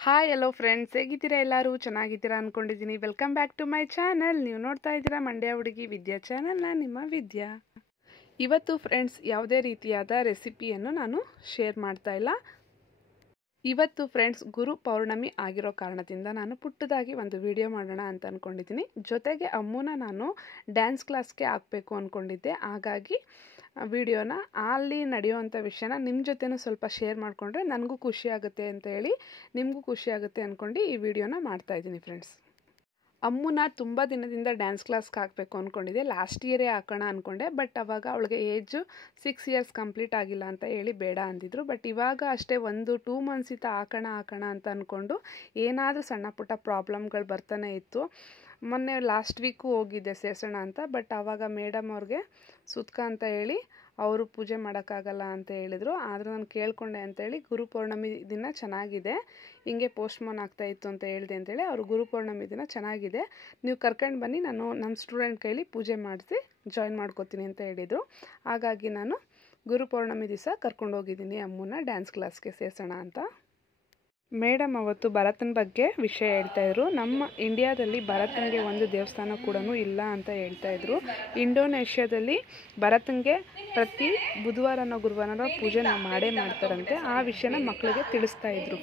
Hi hello friends, ಹೇಗಿದ್ದೀರಾ? ಎಲ್ಲರೂ ಚೆನ್ನಾಗಿದ್ದೀರಾ ಅಂದ್ಕೊಂಡಿದ್ದೀನಿ. Welcome back to my channel. ನೀವು ನೋಡ್ತಾ ಇದ್ದೀರಾ ಮಂಡ್ಯ ಹುಡುಗಿ ವಿದ್ಯಾ ಚಾನಲ್. ನಾನು ನಿಮ್ಮ ವಿದ್ಯಾ. ಇವತ್ತು ಫ್ರೆಂಡ್ಸ್ ಯಾವುದೇ ರೀತಿಯಾದ ರೆಸಿಪಿಯನ್ನು ನಾನು ಶೇರ್ ಮಾಡ್ತಾ ಇಲ್ಲ. ಇವತ್ತು ಫ್ರೆಂಡ್ಸ್ ಗುರು ಪೌರ್ಣಮಿ ಆಗಿರೋ ಕಾರಣದಿಂದ ನಾನು ಪುಟ್ಟದಾಗಿ ಒಂದು ವಿಡಿಯೋ ಮಾಡೋಣ ಅಂತ ಅಂದ್ಕೊಂಡಿದ್ದೀನಿ. ಜೊತೆಗೆ ಅಮ್ಮನ ನಾನು ಡ್ಯಾನ್ಸ್ ಕ್ಲಾಸ್ಗೆ ಹಾಕಬೇಕು ಅಂದ್ಕೊಂಡಿದ್ದೆ. ಹಾಗಾಗಿ ವಿಡಿಯೋನ ಅಲ್ಲಿ ನಡೆಯುವಂಥ ವಿಷಯನ ನಿಮ್ಮ ಜೊತೆನೂ ಸ್ವಲ್ಪ ಶೇರ್ ಮಾಡಿಕೊಂಡ್ರೆ ನನಗೂ ಖುಷಿ ಆಗುತ್ತೆ ಅಂತ ಹೇಳಿ, ನಿಮಗೂ ಖುಷಿ ಆಗುತ್ತೆ ಅಂದ್ಕೊಂಡು ಈ ವಿಡಿಯೋನ ಮಾಡ್ತಾಯಿದ್ದೀನಿ ಫ್ರೆಂಡ್ಸ್. ಅಮ್ಮನ ತುಂಬ ದಿನದಿಂದ ಡ್ಯಾನ್ಸ್ ಕ್ಲಾಸ್ಗೆ ಹಾಕಬೇಕು ಅಂದ್ಕೊಂಡಿದ್ದೆ. ಲಾಸ್ಟ್ ಇಯರೇ ಹಾಕೋಣ ಅಂದ್ಕೊಂಡೆ. ಬಟ್ ಅವಾಗ ಅವಳಿಗೆ ಏಜು 6 ಇಯರ್ಸ್ ಕಂಪ್ಲೀಟ್ ಆಗಿಲ್ಲ ಅಂತ ಹೇಳಿ ಬೇಡ ಅಂದಿದ್ರು. ಬಟ್ ಇವಾಗ ಅಷ್ಟೇ ಒಂದು 2 ಮಂತ್ಸಿಂದ ಹಾಕೋಣ ಅಂತ ಅಂದ್ಕೊಂಡು ಏನಾದರೂ ಸಣ್ಣ ಪುಟ್ಟ ಪ್ರಾಬ್ಲಮ್ಗಳು ಬರ್ತಾನೆ ಇತ್ತು. ಮೊನ್ನೆ ಲಾಸ್ಟ್ ವೀಕು ಹೋಗಿದ್ದೆ ಸೇರಿಸೋಣ ಅಂತ. ಬಟ್ ಆವಾಗ ಮೇಡಮ್ ಅವ್ರಿಗೆ ಸುತ್ಕ ಅಂತ ಹೇಳಿ ಅವರು ಪೂಜೆ ಮಾಡೋಕ್ಕಾಗಲ್ಲ ಅಂತ ಹೇಳಿದರು. ಆದರೂ ನಾನು ಕೇಳಿಕೊಂಡೆ ಅಂತೇಳಿ ಗುರು ಪೌರ್ಣಮಿ ದಿನ ಚೆನ್ನಾಗಿದೆ, ಹಿಂಗೆ ಪೋಸ್ಟ್ಪೋನ್ ಆಗ್ತಾಯಿತ್ತು ಅಂತ ಹೇಳಿದೆ ಅಂತೇಳಿ ಅವರು ಗುರು ಪೌರ್ಣಮಿ ದಿನ ಚೆನ್ನಾಗಿದೆ, ನೀವು ಕರ್ಕೊಂಡು ಬನ್ನಿ, ನಾನು ನಮ್ಮ ಸ್ಟೂಡೆಂಟ್ ಕೈಲಿ ಪೂಜೆ ಮಾಡಿಸಿ ಜಾಯಿನ್ ಮಾಡ್ಕೋತೀನಿ ಅಂತ ಹೇಳಿದರು. ಹಾಗಾಗಿ ನಾನು ಗುರು ಪೌರ್ಣಮಿ ದಿವಸ ಕರ್ಕೊಂಡು ಹೋಗಿದ್ದೀನಿ ಅಮ್ಮನ ಡ್ಯಾನ್ಸ್ ಕ್ಲಾಸ್ಗೆ ಸೇರಿಸೋಣ ಅಂತ. ಮೇಡಮ್ ಅವತ್ತು ಭರತನ ಬಗ್ಗೆ ವಿಷಯ ಹೇಳ್ತಾಯಿದ್ರು. ನಮ್ಮ ಇಂಡಿಯಾದಲ್ಲಿ ಭರತನಿಗೆ ಒಂದು ದೇವಸ್ಥಾನ ಕೂಡ ಇಲ್ಲ ಅಂತ ಹೇಳ್ತಾಯಿದ್ರು. ಇಂಡೋನೇಷ್ಯಾದಲ್ಲಿ ಭರತನಿಗೆ ಪ್ರತಿ ಬುಧವಾರನೋ ಗುರುವಾರನೋ ಪೂಜೆ ಮಾಡೇ ಮಾಡ್ತಾರಂತೆ. ಆ ವಿಷಯನ ಮಕ್ಕಳಿಗೆ ತಿಳಿಸ್ತಾ ಇದ್ರು.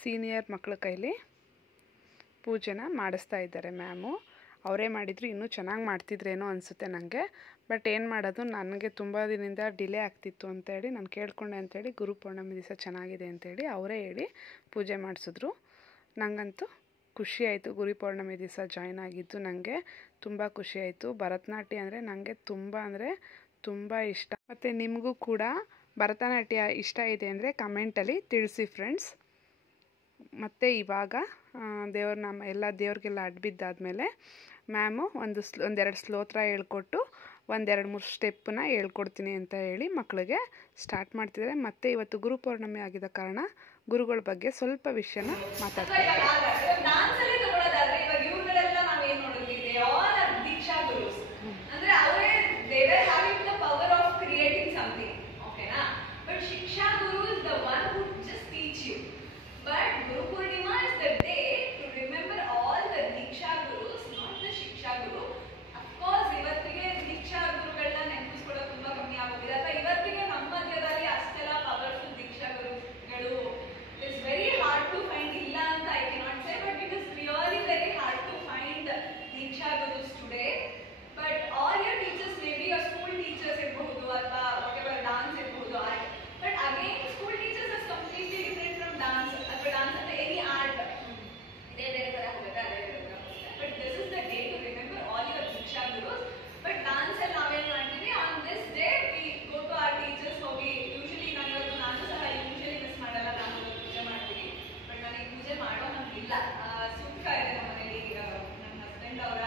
ಸೀನಿಯರ್ ಮಕ್ಕಳ ಕೈಲಿ ಪೂಜೆನ ಮಾಡಿಸ್ತಾ ಇದ್ದಾರೆ ಮ್ಯಾಮು. ಅವರೇ ಮಾಡಿದ್ರು, ಇನ್ನೂ ಚೆನ್ನಾಗಿ ಮಾಡ್ತಿದ್ರೇನೋ ಅನಿಸುತ್ತೆ ನನಗೆ. ಬಟ್ ಏನು ಮಾಡೋದು, ನನಗೆ ತುಂಬ ದಿನದಿಂದ ಡಿಲೇ ಆಗ್ತಿತ್ತು ಅಂತೇಳಿ ನಾನು ಕೇಳಿಕೊಂಡೆ ಅಂಥೇಳಿ ಗುರು ಪೌರ್ಣಮಿ ದಿವಸ ಚೆನ್ನಾಗಿದೆ ಅಂಥೇಳಿ ಅವರೇ ಹೇಳಿ ಪೂಜೆ ಮಾಡಿಸಿದ್ರು. ನನಗಂತೂ ಖುಷಿಯಾಯಿತು. ಗುರು ಪೌರ್ಣಮಿ ದಿವಸ ಜಾಯ್ನ್ ಆಗಿದ್ದು ನನಗೆ ತುಂಬ ಖುಷಿಯಾಯಿತು. ಭರತನಾಟ್ಯ ಅಂದರೆ ನನಗೆ ತುಂಬ ಇಷ್ಟ. ಮತ್ತು ನಿಮಗೂ ಕೂಡ ಭರತನಾಟ್ಯ ಇಷ್ಟ ಇದೆ ಅಂದರೆ ಕಮೆಂಟಲ್ಲಿ ತಿಳಿಸಿ ಫ್ರೆಂಡ್ಸ್. ಮತ್ತು ಇವಾಗ ದೇವ್ರನಾಮ ಎಲ್ಲ ದೇವ್ರಿಗೆಲ್ಲ ಅಡ್ಬಿದ್ದಾದಮೇಲೆ ಮ್ಯಾಮು ಒಂದೆರಡು ಶ್ಲೋತ್ರ ಹೇಳ್ಕೊಟ್ಟು 1-2-3 ಸ್ಟೆಪ್ಪನ್ನ ಹೇಳ್ಕೊಡ್ತೀನಿ ಅಂತ ಹೇಳಿ ಮಕ್ಕಳಿಗೆ ಸ್ಟಾರ್ಟ್ ಮಾಡ್ತಿದ್ದಾರೆ. ಮತ್ತು ಇವತ್ತು ಗುರು ಪೌರ್ಣಮಿ ಆಗಿದ್ದ ಕಾರಣ ಗುರುಗಳ ಬಗ್ಗೆ ಸ್ವಲ್ಪ ವಿಷಯನ ಮಾತಾಡ್ತಾರೆ. But Guru Purnima is the day to remember all the Diksha Gurus, not the Shiksha Guru. Of course, ಇವತ್ತಿಗೆ Diksha Guruಗಳನ್ನ ನೆನಪಿಸ್ಕೊಳ್ಳೋದು ತುಂಬಾ ಕಮ್ಮಿ ಆಗೋಗಿದೆ. ಅಥವಾ ಇವತ್ತಿಗೆ ನಮ್ಮ ಮಧ್ಯದಲ್ಲಿ ಅಷ್ಟೆಲ್ಲ powerful Diksha Guruಗಳು is very hard to find. ಇಲ್ಲ ಅಂತ I cannot say, but it is really very hard to find Diksha Gurus today. But all your teachers, maybe your school teachers ಇರಬಹುದು ಅಥವಾ whatever dance ಇರಬಹುದು, art. But again, school teachers are completely different from dance. Dance and any art. But this is the day to remember all your Diksha Gurus. But dance and on this day we go to our teachers. Usually ನಾನು ಸಹ usually miss ಮಾಡಲ್ಲ, ನಾನು ಪೂಜೆ ಮಾಡ್ತೀನಿ. But ನನಗೆ ಪೂಜೆ ಮಾಡೋ ಹಂಗಿಲ್ಲ. ಸುಖ ಇದೆ ನಮ್ಮ ಮನೇಲಿ. ನನ್ನ ಹಸ್ಬೆಂಡ್ ಅವರ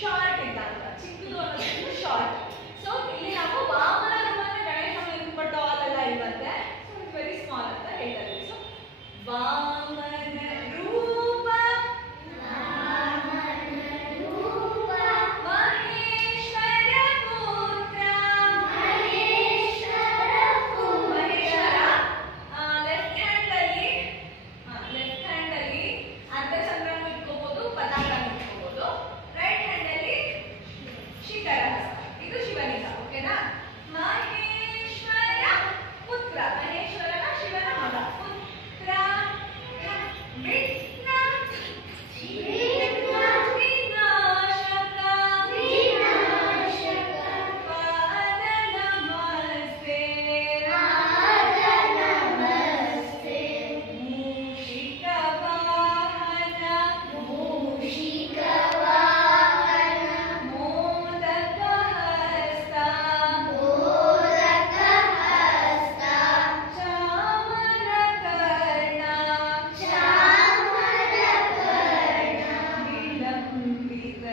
ಶಾರ್ಟ್ ಇದ್ದಾಗ ಚಿಕ್ಕದು ಅನ್ನೋದು ಶಾರ್ಟ್. ಸೊ ಇಲ್ಲಿ ನಾವು ವಾಮನ ರೂಪನ ಗಣೇಶ ಬಟ್ ಆಲ್ ಎಲ್ಲ ಇರುತ್ತೆ. ಸೊ ಇಟ್ಸ್ ವೆರಿ ಸ್ಮಾಲ್ ಅಂತ ಹೇಳ್ತಾ ಇದ್ದೀವಿ. ಸೊ ವಾಮನ ರೂಪ ಮಹೇಶ್ವರ ಪುತ್ರ ಮಹೇಶ್ವರ ಲೆಫ್ಟ್ ಹ್ಯಾಂಡ್ ಅಲ್ಲಿ ಅರ್ಧಚಂದ್ರನು ಇಟ್ಕೋಬಹುದು, ಪತಾಕನು ಇಟ್ಕೋಬಹುದು. ರೈಟ್ ಹ್ಯಾಂಡ್ ಅಲ್ಲಿ ಶಿಖರ, ಇದು ಶಿವಲಿಂಗ. ಓಕೆನಾ? ಮಹೇಶ್ವರ ಪುತ್ರ, ಮಹೇಶ್ವರನ ಶಿವನ ಮಗ. ಪುತ್ರ ವಿಘ್ನ ವಿನಾಶಕ ಪಾದ ನಮಸ್ತೆ ಮೂಷಿಕ ವಾಹನ ಮೋದಕ ಹಸ್ತ ಚಾಮರ ಕರ್ಣ ವಿಲಂಬಿತ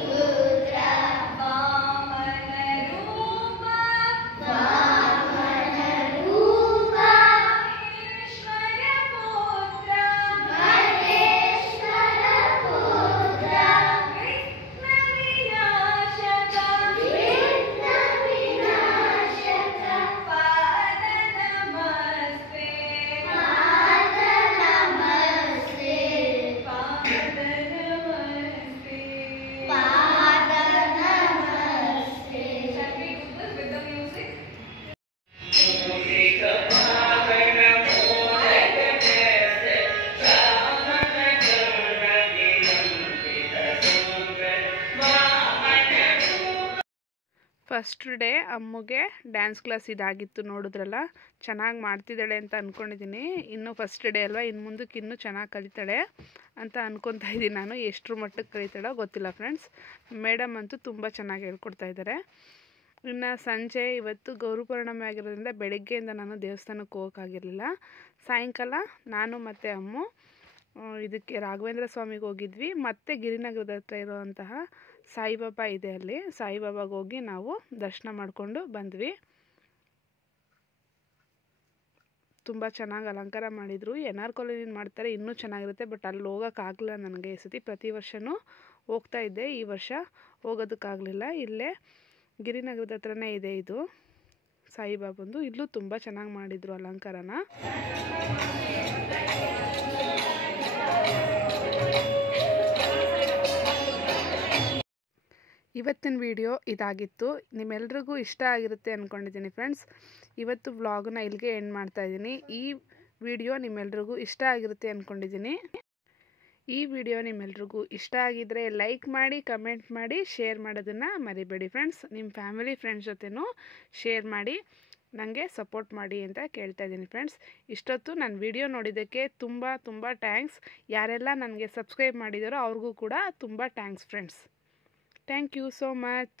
ಸೂತ್ರ ವಾಮನ ರೂಪ ಮಹೇಶ್ವರ ಪುತ್ರ ವಿಘ್ನ ವಿನಾಶಕ ಪಾದ ನಮಸ್ತೆ ಪಾದ ನಮಸ್ತೆ. Shall we do this with the music? First day ಅಮ್ಮಗೆ ಡ್ಯಾನ್ಸ್ ಕ್ಲಾಸ್ ಇದಾಗಿತ್ತು, ನೋಡಿದ್ರಲ್ಲ. ಚೆನ್ನಾಗಿ ಮಾಡ್ತಿದ್ದಾಳೆ ಅಂತ ಅಂದ್ಕೊಂಡಿದ್ದೀನಿ. ಇನ್ನು ಫಸ್ಟ್ ಡೇ ಅಲ್ವಾ, ಇನ್ನು ಮುಂದಕ್ಕೆ ಇನ್ನೂ ಚೆನ್ನಾಗಿ ಕಲಿತಾಳೆ ಅಂತ ಅಂದ್ಕೊತಾ ಇದ್ದೀನಿ ನಾನು. ಎಷ್ಟರ ಮಟ್ಟಕ್ಕೆ ಕಲಿತಾಳೋ ಗೊತ್ತಿಲ್ಲ ಫ್ರೆಂಡ್ಸ್. ಮೇಡಮ್ ಅಂತೂ ತುಂಬ ಚೆನ್ನಾಗಿ ಹೇಳ್ಕೊಡ್ತಾ ಇದ್ದಾರೆ. ಇನ್ನು ಸಂಜೆ ಇವತ್ತು ಗೌರಿ ಪೌರ್ಣಮಿ ಆಗಿರೋದ್ರಿಂದ ಬೆಳಗ್ಗೆಯಿಂದ ನಾನು ದೇವಸ್ಥಾನಕ್ಕೆ ಹೋಗೋಕ್ಕಾಗಿರಲಿಲ್ಲ. ಸಾಯಂಕಾಲ ನಾನು ಮತ್ತು ಅಮ್ಮು ಇದಕ್ಕೆ ರಾಘವೇಂದ್ರ ಸ್ವಾಮಿಗೆ ಹೋಗಿದ್ವಿ. ಮತ್ತು ಗಿರಿನಗರದ ಹತ್ರ ಇರುವಂತಹ ಸಾಯಿಬಾಬಾ ಇದೆ, ಅಲ್ಲಿ ಸಾಯಿಬಾಬಾಗೆ ಹೋಗಿ ನಾವು ದರ್ಶನ ಮಾಡಿಕೊಂಡು ಬಂದ್ವಿ. ತುಂಬ ಚೆನ್ನಾಗಿ ಅಲಂಕಾರ ಮಾಡಿದರು. NR ಕಾಲೋನಿಲಿ ಮಾಡ್ತಾರೆ, ಇನ್ನೂ ಚೆನ್ನಾಗಿರುತ್ತೆ. ಬಟ್ ಅಲ್ಲಿ ಹೋಗೋಕ್ಕಾಗಲಿಲ್ಲ ನನಗೆ ಈ ಸತಿ. ಪ್ರತಿ ವರ್ಷವೂ ಹೋಗ್ತಾ ಇದ್ದೆ, ಈ ವರ್ಷ ಹೋಗೋದಕ್ಕಾಗಲಿಲ್ಲ. ಇಲ್ಲೇ ಗಿರಿನಗರದ ಹತ್ರನೇ ಇದೆ ಇದು ಸಾಯಿಬಾಬಂದು. ಇಲ್ಲೂ ತುಂಬ ಚೆನ್ನಾಗಿ ಮಾಡಿದರು ಅಲಂಕಾರನ. ಇವತ್ತಿನ ವಿಡಿಯೋ ಇದಾಗಿತ್ತು. ನಿಮ್ಮೆಲ್ರಿಗೂ ಇಷ್ಟ ಆಗಿರುತ್ತೆ ಅಂದ್ಕೊಂಡಿದ್ದೀನಿ ಫ್ರೆಂಡ್ಸ್. ಇವತ್ತು ವ್ಲಾಗನ್ನ ಇಲ್ಲಿಗೆ ಎಂಡ್ ಮಾಡ್ತಾಯಿದ್ದೀನಿ. ಈ ವಿಡಿಯೋ ನಿಮ್ಮೆಲ್ರಿಗೂ ಇಷ್ಟ ಆಗಿರುತ್ತೆ ಅಂದ್ಕೊಂಡಿದ್ದೀನಿ. ಈ ವಿಡಿಯೋ ನಿಮ್ಮೆಲ್ರಿಗೂ ಇಷ್ಟ ಆಗಿದ್ದರೆ ಲೈಕ್ ಮಾಡಿ, ಕಮೆಂಟ್ ಮಾಡಿ, ಶೇರ್ ಮಾಡೋದನ್ನು ಮರಿಬೇಡಿ ಫ್ರೆಂಡ್ಸ್. ನಿಮ್ಮ ಫ್ಯಾಮಿಲಿ ಫ್ರೆಂಡ್ಸ್ ಜೊತೆನೂ ಶೇರ್ ಮಾಡಿ ನನಗೆ ಸಪೋರ್ಟ್ ಮಾಡಿ ಅಂತ ಕೇಳ್ತಾ ಇದ್ದೀನಿ ಫ್ರೆಂಡ್ಸ್. ಇಷ್ಟೊತ್ತು ನನ್ನ ವಿಡಿಯೋ ನೋಡಿದ್ದಕ್ಕೆ ತುಂಬ ತುಂಬ ಥ್ಯಾಂಕ್ಸ್. ಯಾರೆಲ್ಲ ನನಗೆ ಸಬ್ಸ್ಕ್ರೈಬ್ ಮಾಡಿದಾರೋ ಅವ್ರಿಗೂ ಕೂಡ ತುಂಬ thanks friends. Thank you so much.